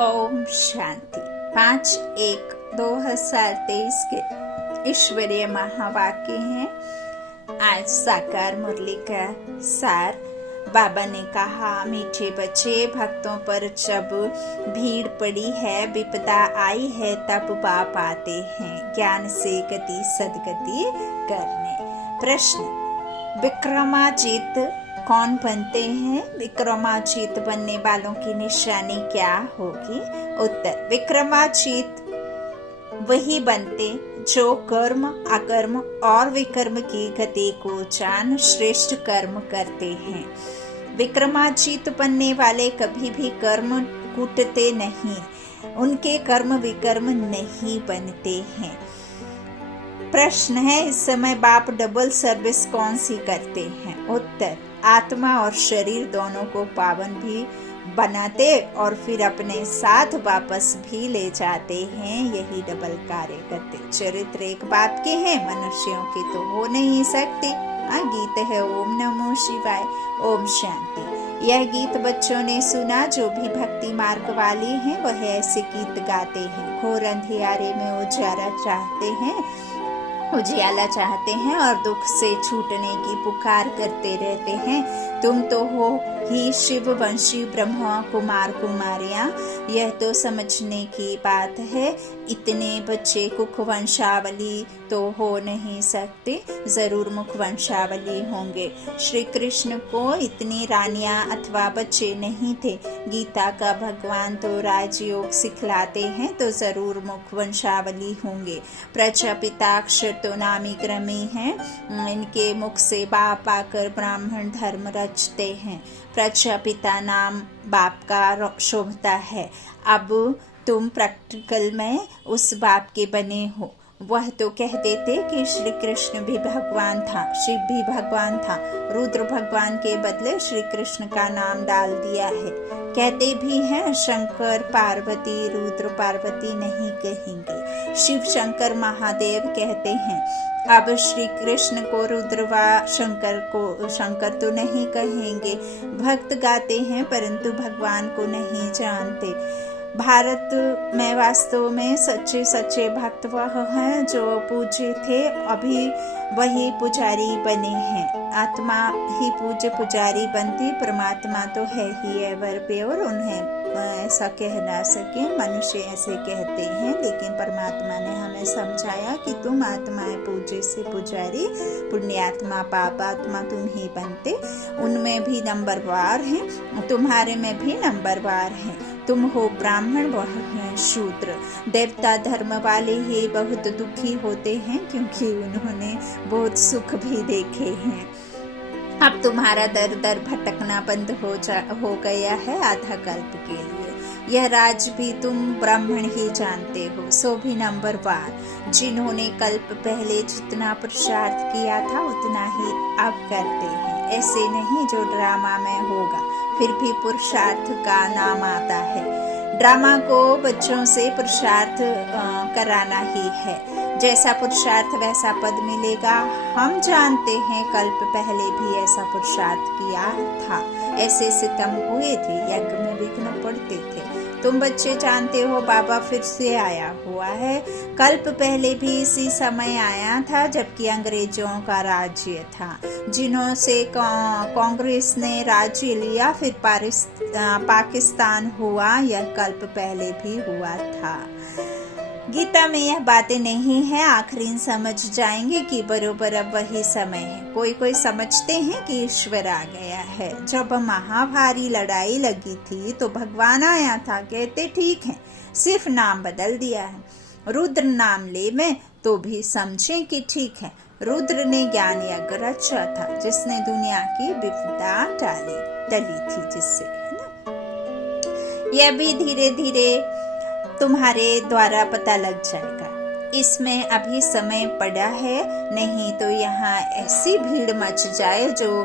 ओम शांति। 5/1/2023 के ईश्वरीय महावाक्य हैं। आज साकार मुरली का सार। बाबा ने कहा, मीठे बच्चे, भक्तों पर जब भीड़ पड़ी है, विपदा आई है, तब बाप आते हैं ज्ञान से गति सदगति करने। प्रश्न, विक्रमाजीत कौन बनते हैं? विक्रमाजीत बनने वालों की निशानी क्या होगी? उत्तर, विक्रमाजीत वही बनते जो कर्म, अकर्म और विकर्म की गति को जान श्रेष्ठ कर्म करते हैं। विक्रमाजीत बनने वाले कभी भी कर्म कूटते नहीं, उनके कर्म विकर्म नहीं बनते हैं। प्रश्न है, इस समय बाप डबल सर्विस कौन सी करते हैं? उत्तर, आत्मा और शरीर दोनों को पावन भी बनाते और फिर अपने साथ वापस भी ले जाते हैं। यही डबल कार्य करते। चरित्र एक बाप के हैं, मनुष्यों के तो हो नहीं सकते। गीत है ओम नमो शिवाय। ओम शांति। यह गीत बच्चों ने सुना। जो भी भक्ति मार्ग वाले हैं वह ऐसे गीत गाते हैं। घोर अंधियारे में उजियाला चाहते हैं और दुख से छूटने की पुकार करते रहते हैं। तुम तो हो ही शिव वंशी ब्रह्मा कुमार कुमारियां। यह तो समझने की बात है। इतने बच्चे कुखवंशावली तो हो नहीं सकते, जरूर मुखवंशावली होंगे। श्री कृष्ण को इतनी रानियां अथवा बच्चे नहीं थे। गीता का भगवान तो राजयोग सिखलाते हैं, तो जरूर मुखवंशावली होंगे। प्रजापिता अक्षर तो नामी क्रमी हैं। इनके मुख से बाप आकर ब्राह्मण धर्म रचते हैं। प्रजापिता नाम बाप का शोभता है। अब तुम प्रैक्टिकल में उस बाप के बने हो। वह तो कहते थे कि श्री कृष्ण भी भगवान था, शिव भी भगवान था। रुद्र भगवान के बदले श्री कृष्ण का नाम डाल दिया है। कहते भी हैं शंकर पार्वती, रुद्र पार्वती नहीं कहेंगे, शिव शंकर महादेव कहते हैं। अब श्री कृष्ण को रुद्र व शंकर तो नहीं कहेंगे। भक्त गाते हैं परंतु भगवान को नहीं जानते। भारत में वास्तव में सच्चे सच्चे भक्त वह हैं जो पूज्य थे, अभी वही पुजारी बने हैं। आत्मा ही पूज्य पुजारी बनती, परमात्मा तो है ही एवर प्योर। उन्हें ऐसा कह ना सके, मनुष्य ऐसे कहते हैं, लेकिन परमात्मा ने हमें समझाया कि तुम आत्माएं पूज्य से पुजारी, पुण्यात्मा पापात्मा तुम ही बनते। उनमें भी नंबरवार हैं, तुम्हारे में भी नंबरवार हैं। तुम हो ब्राह्मण, वह है शूद्र। देवता धर्म वाले ही बहुत दुखी होते हैं, क्योंकि उन्होंने बहुत सुख भी देखे हैं। अब तुम्हारा दर दर भटकना बंद हो गया है आधा कल्प के लिए। यह राज भी तुम ब्राह्मण ही जानते हो, सो भी नंबरवार। जिन्होंने कल्प पहले जितना पुरुषार्थ किया था उतना ही अब करते हैं। ऐसे नहीं जो ड्रामा में होगा, फिर भी पुरुषार्थ का नाम आता है। ड्रामा को बच्चों से पुरुषार्थ कराना ही है। जैसा पुरुषार्थ वैसा पद मिलेगा। हम जानते हैं कल्प पहले भी ऐसा पुरुषार्थ किया था, ऐसे सितम हुए थे, यज्ञ में विघ्न पड़ते थे। तुम बच्चे जानते हो बाबा फिर से आया हुआ है। कल्प पहले भी इसी समय आया था जबकि अंग्रेजों का राज्य था। जिन्हों से कांग्रेस ने राज्य लिया, फिर पाकिस्तान हुआ। यह कल्प पहले भी हुआ था। गीता में यह बातें नहीं है, आखिरी समझ जाएंगे कि बरोबर अब वही समय है। कोई समझते हैं कि ईश्वर आ गया है। जब महाभारी लड़ाई लगी थी तो भगवान आया था, कहते ठीक है, सिर्फ नाम बदल दिया है। रुद्र नाम ले में तो भी समझें कि ठीक है, रुद्र ने ज्ञान यज्ञ रचा था, जिसने दुनिया की विपदा टली थी, जिससे है ना। यह भी धीरे धीरे तुम्हारे द्वारा पता लग जाएगा। इसमें अभी समय पड़ा है, नहीं तो यहाँ ऐसी भीड़ मच जाए जो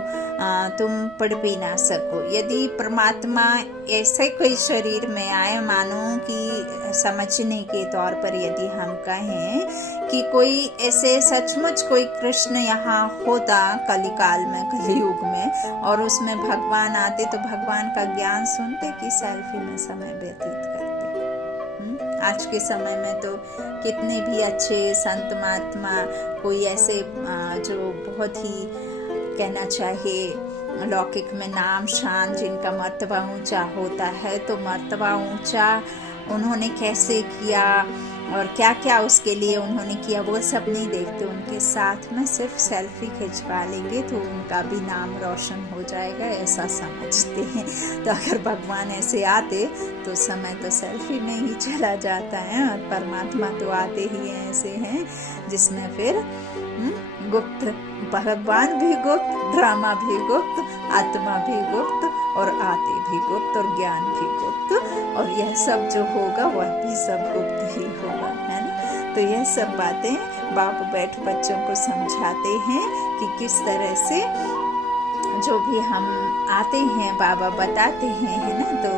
तुम पढ़ भी ना सको। यदि परमात्मा ऐसे कोई शरीर में आए, मानो कि समझने के तौर पर यदि हम कहें कि कोई ऐसे सचमुच कोई कृष्ण यहाँ होता कलिकाल में, कलियुग में, और उसमें भगवान आते, तो भगवान का ज्ञान सुनते कि सेल्फी में समय व्यतीत करते। आज के समय में तो कितने भी अच्छे संत महात्मा, कोई ऐसे जो बहुत ही कहना चाहे लौकिक में नाम शान, जिनका मर्तबा ऊंचा होता है, तो मर्तबा ऊंचा उन्होंने कैसे किया और क्या क्या उसके लिए उन्होंने किया, वो सब नहीं देखते। उनके साथ में सिर्फ सेल्फी खिंचवा लेंगे तो उनका भी नाम रोशन हो जाएगा, ऐसा समझते हैं। तो अगर भगवान ऐसे आते तो समय तो सेल्फी में ही चला जाता है, और परमात्मा तो आते ही ऐसे हैं जिसमें फिर गुप्त, भगवान भी गुप्त, ड्रामा भी गुप्त, आत्मा भी गुप्त, और आते भी गुप्त, और ज्ञान भी गुप्त, और यह सब जो होगा वह भी सब गुप्त ही होगा, है ना। तो यह सब बातें बाप बैठ बच्चों को समझाते हैं कि किस तरह से जो भी हम आते हैं बाबा बताते हैं, है ना। तो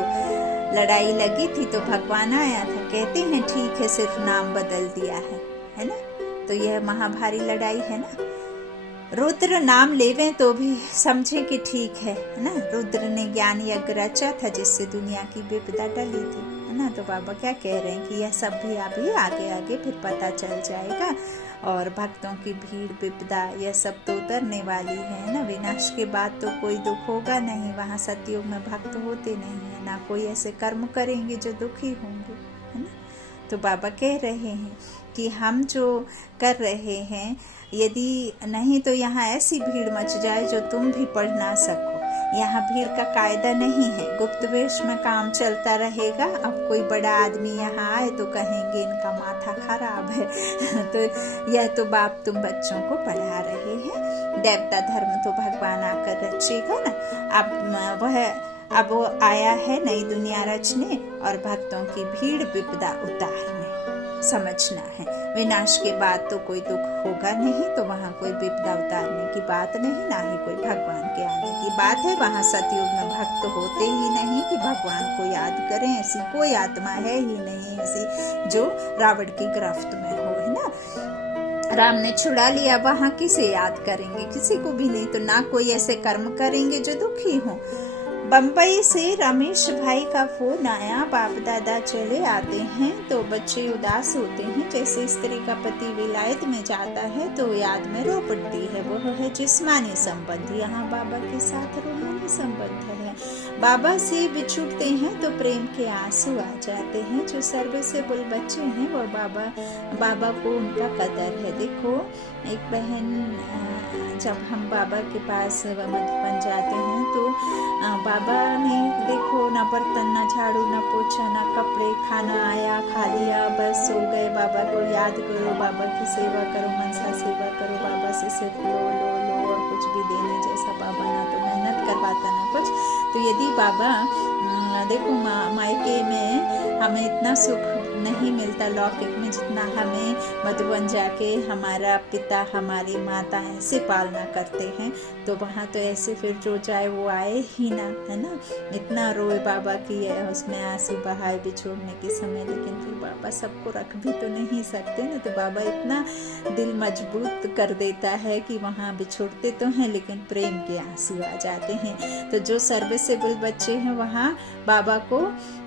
लड़ाई लगी थी तो भगवान आया था, कहते हैं ठीक है सिर्फ नाम बदल दिया है ना। तो यह महाभारी लड़ाई है ना। रुद्र नाम लेवें तो भी समझे कि ठीक है ना। रुद्र ने ज्ञान यज्ञ रचा था जिससे दुनिया की विपदा टली थी, है ना। तो बाबा क्या कह रहे हैं कि यह सब भी अभी आगे आगे फिर पता चल जाएगा, और भक्तों की भीड़ विपदा यह सब तो उतरने वाली है ना। विनाश के बाद तो कोई दुख होगा नहीं, वहाँ सतयुग में भक्त होते नहीं है ना, कोई ऐसे कर्म करेंगे जो दुखी होंगे, है ना। तो बाबा कह रहे हैं कि हम जो कर रहे हैं, यदि नहीं तो यहाँ ऐसी भीड़ मच जाए जो तुम भी पढ़ ना सको। यहाँ भीड़ का कायदा नहीं है, गुप्त वेश में काम चलता रहेगा। अब कोई बड़ा आदमी यहाँ आए तो कहेंगे इनका माथा खराब है तो यह तो बाप तुम बच्चों को पढ़ा रहे हैं। देवता धर्म तो भगवान आकर रचेगा ना। अब वो आया है नई दुनिया रचने, और भक्तों की भीड़ विपदा उतारने, समझना है। विनाश के बाद तो कोई दुख होगा नहीं, तो वहाँ कोई विपदा उतारने की बात नहीं, ना ही कोई भगवान के आने की बात है। वहाँ सतयुग में भक्त होते ही नहीं कि भगवान को याद करें, ऐसी कोई आत्मा है ही नहीं ऐसी जो रावण की गिरफ्त में हो, है ना। राम ने छुड़ा लिया, वहाँ किसे याद करेंगे, किसी को भी नहीं। तो ना कोई ऐसे कर्म करेंगे जो दुखी हो। बम्बई से रमेश भाई का फोन आया, बाप दादा चले आते हैं तो बच्चे उदास होते हैं। जैसे स्त्री का पति विलायत में जाता है तो याद में रो पड़ती है, वो है जिस्मानी संबंध। यहाँ बाबा के साथ रूहानी संबंध है। बाबा से बिछुड़ते हैं तो प्रेम के आंसू आ जाते हैं। जो सर्विसेबल बच्चे हैं वो बाबा को उनका कदर है। देखो एक बहन, जब हम बाबा के पास मधुबन जाते हैं तो बाबा ने देखो ना बर्तन, ना झाड़ू, ना पोछा, ना कपड़े, खाना आया खा लिया, बस सो गए। बाबा को याद करो, बाबा की सेवा करो, मनसा सेवा करो, बाबा से सिर्फ लो लो लो, और कुछ भी देने जैसा बाबा ना तो मेहनत करवाता ना कुछ। तो यदि बाबा देखो मायके में हमें इतना सुख नहीं मिलता लौकिक में जितना हमें मधुबन जाके हमारा पिता हमारी माता ऐसे पालना करते हैं। तो वहाँ तो ऐसे फिर जो चाहे वो आए ही ना, है ना। इतना रोए बाबा की उसमें आंसू बहाए बिछोड़ने के समय, लेकिन फिर बाबा सबको रख भी तो नहीं सकते ना। तो बाबा इतना दिल मजबूत कर देता है कि वहाँ बिछोड़ते तो हैं लेकिन प्रेम के आंसू आ जाते हैं। तो जो सर्विसेबल बच्चे हैं वहाँ बाबा को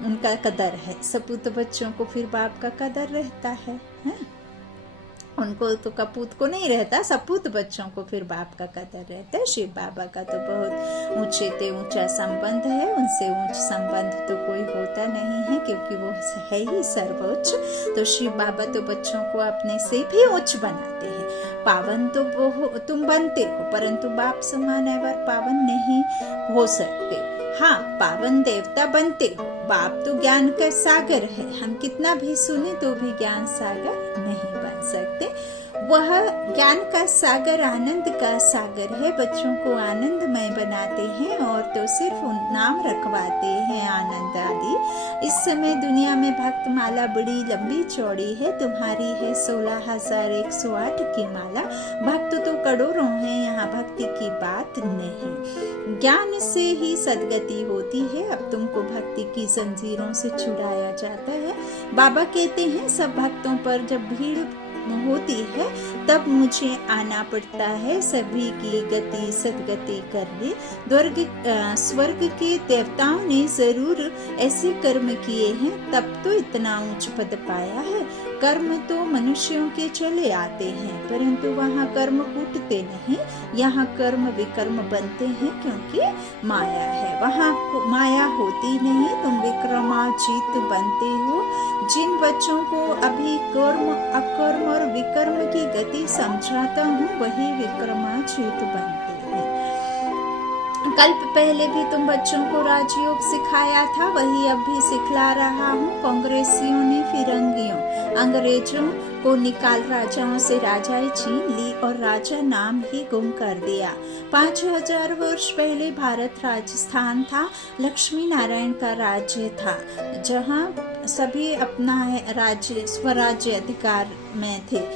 उनका कदर है। सपूत बच्चों को फिर बाप का कदर रहता है। उनको तो कपूत को नहीं रहता, सपूत बच्चों को फिर बाप का कदर रहता है। शिव बाबा का तो बहुत ऊंचे ते ऊंचा संबंध है, उनसे ऊंच संबंध तो कोई होता नहीं है क्योंकि वो है ही सर्वोच्च। तो शिव बाबा तो बच्चों को अपने से भी उच्च बनाते हैं। पावन तो वो तुम बनते हो, परंतु बाप समान एवर पावन नहीं हो सकते। हाँ, पावन देवता बनते हो। बाप तो ज्ञान का सागर है, हम कितना भी सुने तो भी ज्ञान सागर नहीं बन सकते। वह ज्ञान का सागर आनंद का सागर है, बच्चों को आनंदमय बनाते हैं और तो सिर्फ नाम रखवाते हैं आनंद आदि। इस समय दुनिया में भक्त माला बड़ी लंबी चौड़ी है, तुम्हारी है 16,108 की माला। भक्त तो करोड़ों हैं, यहाँ भक्ति की बात नहीं। ज्ञान से ही सदगति होती है। अब तुमको भक्ति की जंजीरों से छुड़ाया जाता है। बाबा कहते हैं सब भक्तों पर जब भीड़ होती है तब मुझे आना पड़ता है सभी की गति सदगति करने। स्वर्ग के देवताओं ने जरूर ऐसे कर्म किए हैं तब तो इतना उच्च पद पाया है। कर्म तो मनुष्यों के चले आते हैं परंतु वहाँ कर्म कूटते नहीं, यहाँ कर्म विकर्म बनते हैं क्योंकि माया है। वहाँ माया होती नहीं, तुम विक्रमाजीत बनते हो। जिन बच्चों को अभी कर्म अकर्म और विकर्म की गति समझाता हूँ वही विक्रमाजीत बनते हैं। कल्प पहले भी तुम बच्चों को राजयोग सिखाया था, वही अब भी सिखला रहा हूँ। कांग्रेसियों ने फिरंगियों अंग्रेजों को निकाल राजाओं से राजाई छीन ली और राजा नाम ही गुम कर दिया। 5000 वर्ष पहले भारत राजस्थान था, लक्ष्मी नारायण का राज्य था, जहाँ सभी अपना राज्य स्वराज्य अधिकार में थे।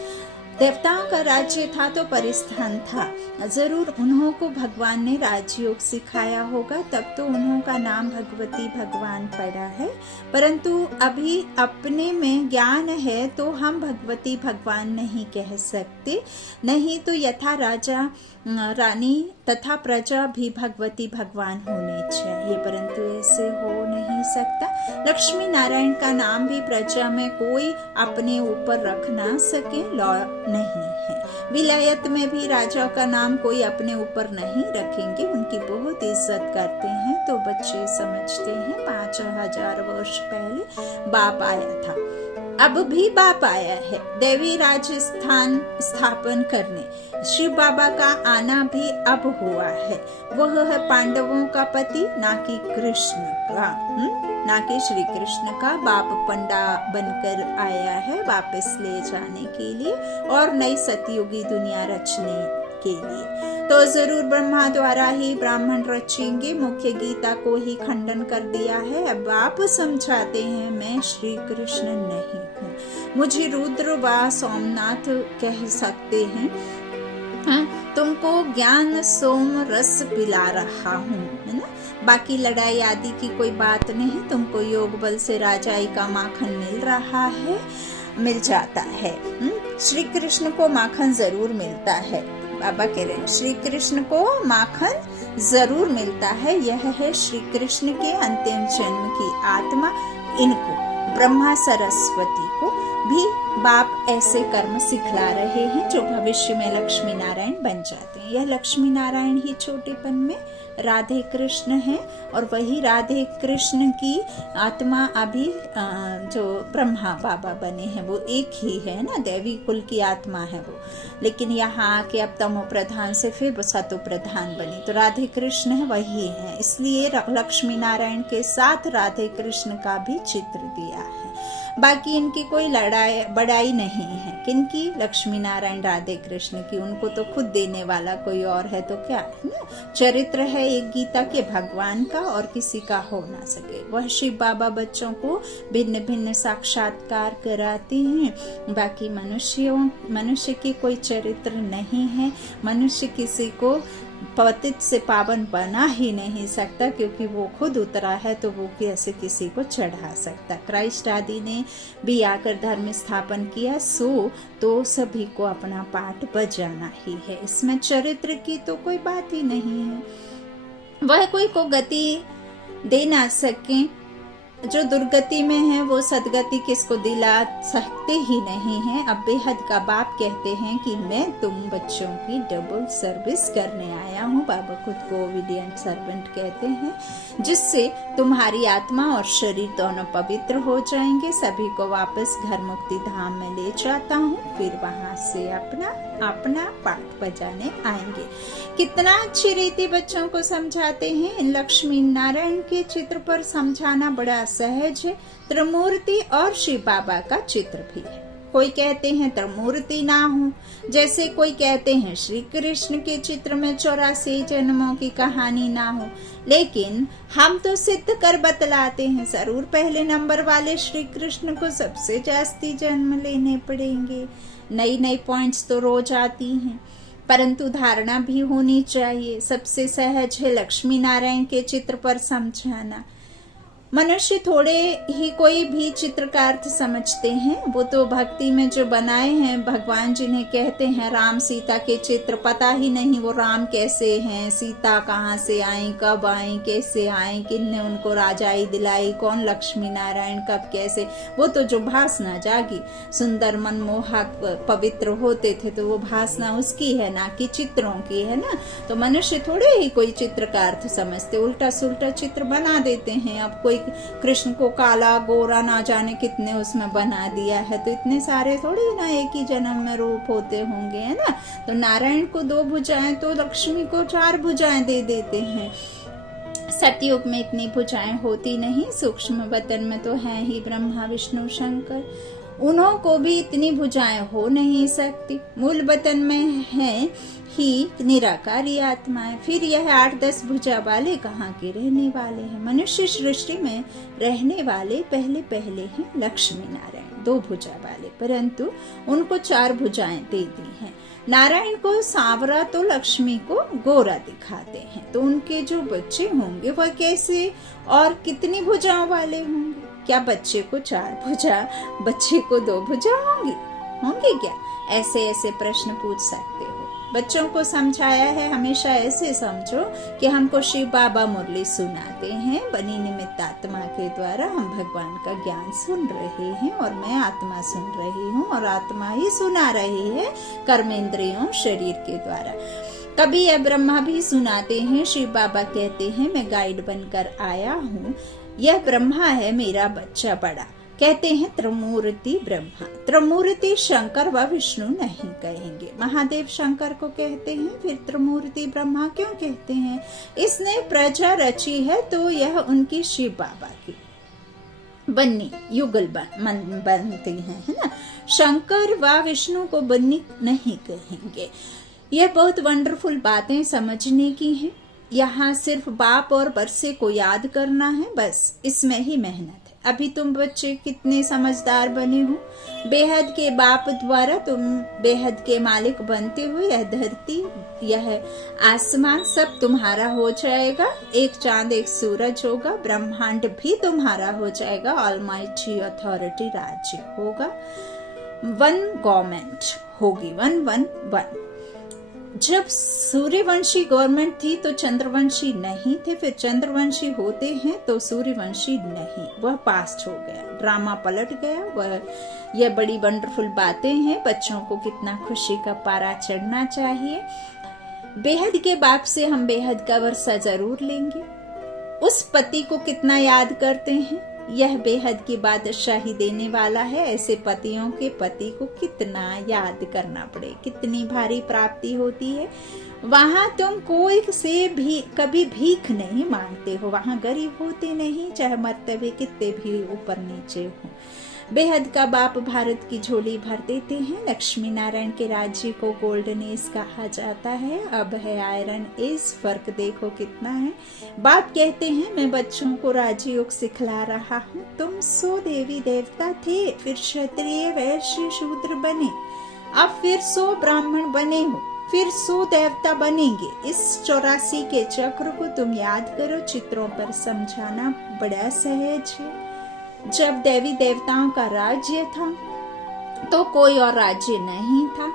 देवताओं का राज्य था तो परिस्थान था। जरूर उन्हों को भगवान ने राजयोग सिखाया होगा, तब तो उन्हों का नाम भगवती भगवान पड़ा है। परंतु अभी अपने में ज्ञान है तो हम भगवती भगवान नहीं कह सकते, नहीं तो यथा राजा रानी तथा प्रजा भी भगवती भगवान होने चाहिए, परंतु ऐसे हो नहीं सकता। लक्ष्मी नारायण का नाम भी प्रजा में कोई अपने ऊपर रख ना सके, लॉ नहीं है। विलायत में भी राजा का नाम कोई अपने ऊपर नहीं रखेंगे, उनकी बहुत इज्जत करते हैं। तो बच्चे समझते हैं 5000 वर्ष पहले बाप आया था, अब भी बाप आया है देवी राजस्थान स्थापन करने। शिव बाबा का आना भी अब हुआ है। वह है पांडवों का पति, ना कि कृष्ण का, ना कि श्री कृष्ण का। बाप पंडा बनकर आया है वापस ले जाने के लिए और नई सतयुगी दुनिया रचने के लिए। तो जरूर ब्रह्मा द्वारा ही ब्राह्मण रचेंगे। मुख्य गीता को ही खंडन कर दिया है। अब आप समझाते हैं मैं श्री कृष्ण नहीं हूँ, मुझे रुद्र व सोमनाथ कह सकते हैं। तुमको ज्ञान सोम रस पिला रहा हूँ, है ना। बाकी लड़ाई आदि की कोई बात नहीं। तुमको योग बल से राजाई का माखन मिल रहा है, मिल जाता है। श्री कृष्ण को माखन जरूर मिलता है। बाबा कह रहे हैं श्री कृष्ण को माखन जरूर मिलता है। यह है श्री कृष्ण के अंतिम जन्म की आत्मा। इनको ब्रह्मा सरस्वती को भी बाप ऐसे कर्म सिखला रहे हैं जो भविष्य में लक्ष्मी नारायण बन जाते हैं। यह लक्ष्मी नारायण ही छोटेपन में राधे कृष्ण है और वही राधे कृष्ण की आत्मा अभी जो ब्रह्मा बाबा बने हैं वो एक ही है ना, देवी कुल की आत्मा है वो। लेकिन यहाँ आके अब तमो प्रधान से फिर सतो प्रधान बनी, तो राधे कृष्ण है वही है। इसलिए लक्ष्मी नारायण के साथ राधे कृष्ण का भी चित्र दिया है। बाकी इनकी कोई बड़ाई नहीं है। किनकी? लक्ष्मी नारायण राधे कृष्ण की। उनको तो खुद देने वाला कोई और है तो क्या है ना। चरित्र है एक गीता के भगवान का और किसी का हो ना सके। वह शिव बाबा बच्चों को भिन्न भिन्न साक्षात्कार कराते हैं। बाकी मनुष्य की कोई चरित्र नहीं है। मनुष्य किसी को पतित से पावन बना ही नहीं सकता, क्योंकि वो खुद उतरा है तो वो कैसे किसी को चढ़ा सकता। क्राइस्ट आदि ने भी आकर धर्म स्थापन किया, सो तो सभी को अपना पाठ बजाना ही है। इसमें चरित्र की तो कोई बात ही नहीं है। वह कोई को गति दे ना सके। जो दुर्गति में है वो सदगति किसको दिला सकते ही नहीं है। अब बेहद का बाप कहते हैं कि मैं तुम बच्चों की डबल सर्विस करने आया हूँ। बाबा खुद को ओबीडिएंट सर्वेंट कहते हैं, जिससे तुम्हारी आत्मा और शरीर दोनों पवित्र हो जाएंगे। सभी को वापस घर मुक्ति धाम में ले जाता हूँ, फिर वहां से अपना पाठ बजाने आएंगे। कितना अच्छी रीति बच्चों को समझाते हैं। लक्ष्मी नारायण के चित्र पर समझाना बड़ा सहज है। त्रिमूर्ति और शिव बाबा का चित्र भी है। कोई कहते हैं त्रिमूर्ति ना हो, जैसे कोई कहते हैं श्री कृष्ण के चित्र में 84 जन्मों की कहानी ना हो। लेकिन हम तो सिद्ध कर बतलाते हैं, जरूर पहले नंबर वाले श्री कृष्ण को सबसे जास्ती जन्म लेने पड़ेंगे। नई पॉइंट्स तो रोज आती हैं, परंतु धारणा भी होनी चाहिए। सबसे सहज है लक्ष्मी नारायण के चित्र पर समझाना। मनुष्य थोड़े ही कोई भी चित्र का अर्थ समझते हैं। वो तो भक्ति में जो बनाए हैं भगवान जिन्हें कहते हैं राम सीता के चित्र, पता ही नहीं वो राम कैसे हैं, सीता कहाँ से आई, कब आई, कैसे आई, किसने उनको राजाई दिलाई, कौन लक्ष्मी नारायण कब कैसे। वो तो जो भासना जागी सुंदर मनमोहक पवित्र होते थे तो वो भासना उसकी है, ना कि चित्रों की है ना। तो मनुष्य थोड़े ही कोई चित्र का अर्थ समझते, उल्टा सुल्टा चित्र बना देते हैं। अब कोई कृष्ण को काला गोरा ना जाने कितने उसमें बना दिया है, तो इतने सारे थोड़ी ना एक ही जन्म में रूप होते होंगे, है ना। तो नारायण को 2 भुजाएं तो लक्ष्मी को 4 भुजाएं दे देते हैं। सतयुग में इतनी भुजाएं होती नहीं, सूक्ष्म वतन में तो है ही ब्रह्मा विष्णु शंकर, उन्हों को भी इतनी भुजाएं हो नहीं सकती। मूल वतन में है ही निराकारी आत्माएं, फिर यह 8-10 भुजा वाले कहाँ के रहने वाले हैं। मनुष्य सृष्टि में रहने वाले पहले पहले हैं लक्ष्मी नारायण 2 भुजा वाले, परंतु उनको 4 भुजाएं दे दी हैं। नारायण को सांवरा तो लक्ष्मी को गोरा दिखाते हैं, तो उनके जो बच्चे होंगे वह कैसे और कितनी भुजाओं वाले होंगे। क्या बच्चे को 4 भुजा, बच्चे को 2 भुजा होंगे क्या? ऐसे ऐसे प्रश्न पूछ सकते हो। बच्चों को समझाया है हमेशा ऐसे समझो कि हमको शिव बाबा मुरली सुनाते हैं, बनी निमित्त आत्मा के द्वारा हम भगवान का ज्ञान सुन रहे हैं और मैं आत्मा सुन रही हूँ और आत्मा ही सुना रही है कर्मेंद्रियों शरीर के द्वारा। कभी यह ब्रह्मा भी सुनाते हैं, शिव बाबा कहते हैं मैं गाइड बनकर आया हूँ, यह ब्रह्मा है मेरा बच्चा बड़ा। कहते हैं त्रिमूर्ति ब्रह्मा, त्रिमूर्ति शंकर व विष्णु नहीं कहेंगे। महादेव शंकर को कहते हैं, फिर त्रिमूर्ति ब्रह्मा क्यों कहते हैं? इसने प्रजा रची है तो यह उनकी शिव बाबा की बन्नी युगल बनती है ना। शंकर व विष्णु को बन्नी नहीं कहेंगे। यह बहुत वंडरफुल बातें समझने की हैं। यहाँ सिर्फ बाप और बरसे को याद करना है, बस इसमें ही मेहनत है। अभी तुम बच्चे कितने समझदार बने हो, बेहद के बाप द्वारा तुम बेहद के मालिक बनते हो। यह धरती यह आसमान सब तुम्हारा हो जाएगा, एक चांद एक सूरज होगा, ब्रह्मांड भी तुम्हारा हो जाएगा, ऑलमाइटी अथॉरिटी राज्य होगा, 1 गवर्नमेंट होगी, 1-1-1। जब सूर्यवंशी गवर्नमेंट थी तो चंद्रवंशी नहीं थे, फिर चंद्रवंशी होते हैं तो सूर्यवंशी नहीं, वह पास्ट हो गया, ड्रामा पलट गया। वह यह बड़ी वंडरफुल बातें हैं। बच्चों को कितना खुशी का पारा चढ़ना चाहिए। बेहद के बाप से हम बेहद का वर्षा जरूर लेंगे। उस पति को कितना याद करते हैं, यह बेहद की बादशाही देने वाला है। ऐसे पतियों के पति को कितना याद करना पड़े, कितनी भारी प्राप्ति होती है। वहां तुम कोई से भी कभी भीख नहीं मांगते हो, वहां गरीब होते नहीं, चाहे मर्तबे कितने भी ऊपर नीचे हो। बेहद का बाप भारत की झोली भर देते हैं। लक्ष्मी नारायण के राज्य को गोल्डन एज कहा जाता है, अब है आयरन एज, फर्क देखो कितना है। बाप कहते हैं मैं बच्चों को राजयोग सिखला रहा हूँ। तुम 100 देवी देवता थे, फिर क्षत्रिय वैश्य शूद्र बने, अब फिर 100 ब्राह्मण बने हो, फिर 100 देवता बनेंगे। इस 84 के चक्र को तुम याद करो। चित्रों पर समझाना बड़ा सहज है। जब देवी देवताओं का राज्य था तो कोई और राज्य नहीं था,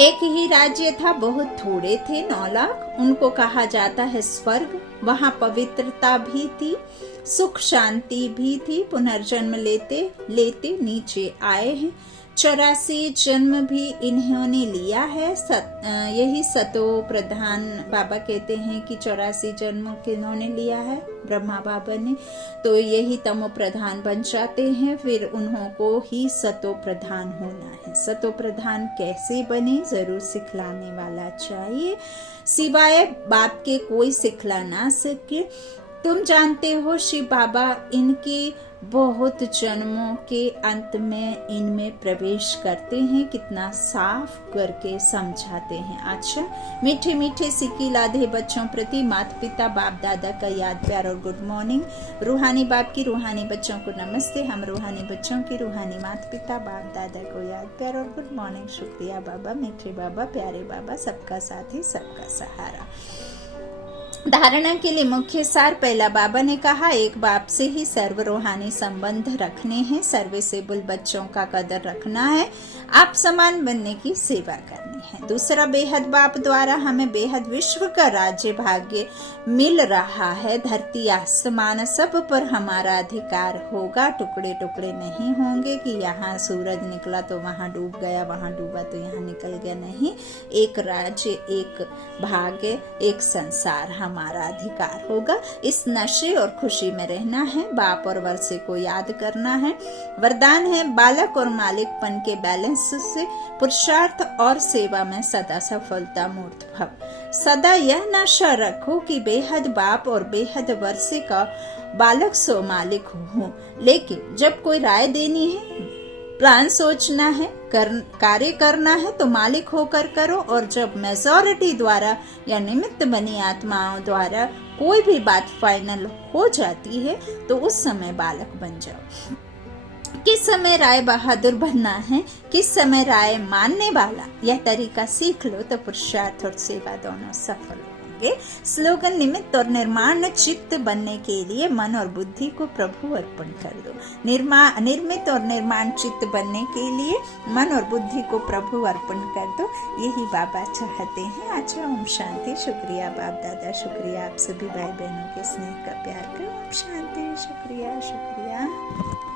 एक ही राज्य था, बहुत थोड़े थे, 9 लाख। उनको कहा जाता है स्वर्ग। वहां पवित्रता भी थी, सुख शांति भी थी। पुनर्जन्म लेते लेते नीचे आए हैं। 84 जन्म भी इन्होंने लिया है। यही सतो प्रधान बाबा कहते हैं कि 84 जन्म किन्होंने लिया है, ब्रह्मा बाबा ने, तो यही तमो प्रधान बन जाते हैं। फिर उन्हों को ही सतो प्रधान होना है। सतो प्रधान कैसे बने, जरूर सिखलाने वाला चाहिए, सिवाय बाप के कोई सिखला ना सके। तुम जानते हो शिव बाबा इनके बहुत जन्मों के अंत में इनमें प्रवेश करते हैं, कितना साफ करके समझाते हैं। अच्छा, मीठे मीठे सिक्की लादे बच्चों प्रति माता पिता बाप दादा का याद प्यार और गुड मॉर्निंग। रूहानी बाप की रूहानी बच्चों को नमस्ते। हम रूहानी बच्चों की रूहानी माता पिता बाप दादा को याद प्यार और गुड मॉर्निंग। शुक्रिया बाबा, मीठे बाबा, प्यारे बाबा, सबका साथी सबका सहारा। धारणा के लिए मुख्य सार। पहला, बाबा ने कहा एक बाप से ही सर्व रूहानी संबंध रखने हैं, सर्विसेबल बच्चों का कदर रखना है, आप समान बनने की सेवा करनी है। दूसरा, बेहद बाप द्वारा हमें बेहद विश्व का राज्य भाग्य मिल रहा है, धरती आसमान सब पर हमारा अधिकार होगा, टुकड़े टुकड़े नहीं होंगे कि यहाँ सूरज निकला तो वहां डूब गया, वहां डूबा तो यहाँ निकल गया, नहीं। एक राज्य, एक भाग्य, एक संसार हमारा अधिकार होगा। इस नशे और खुशी में रहना है, बाप और वर्षे को याद करना है। वरदान है, बालक और मालिकपन के बैलेंस से पुरुषार्थ और सेवा में सदा सफलता मूर्त भव। सदा यह नशा रखो कि बेहद बाप और बेहद वर्षे का बालक सो मालिक हूँ, लेकिन जब कोई राय देनी है, प्लान सोचना है, कार्य करना है तो मालिक होकर करो, और जब मेजॉरिटी द्वारा या निमित्त बनी आत्माओं द्वारा कोई भी बात फाइनल हो जाती है तो उस समय बालक बन जाओ। किस समय राय बहादुर बनना है, किस समय राय मानने वाला, यह तरीका सीख लो तो पुरुषार्थ और सेवा दोनों सफल होंगे। स्लोगन, निमित्त और निर्माण चित्त बनने के लिए मन और बुद्धि को प्रभु अर्पण कर दो। निर्मित और निर्माण चित्त बनने के लिए मन और बुद्धि को प्रभु अर्पण कर दो, यही बाबा चाहते हैं। अच्छा, ओम शांति। शुक्रिया बाप दादा, शुक्रिया आप सभी भाई बहनों के स्नेह का प्यार का। ओम शांति, शुक्रिया शुक्रिया।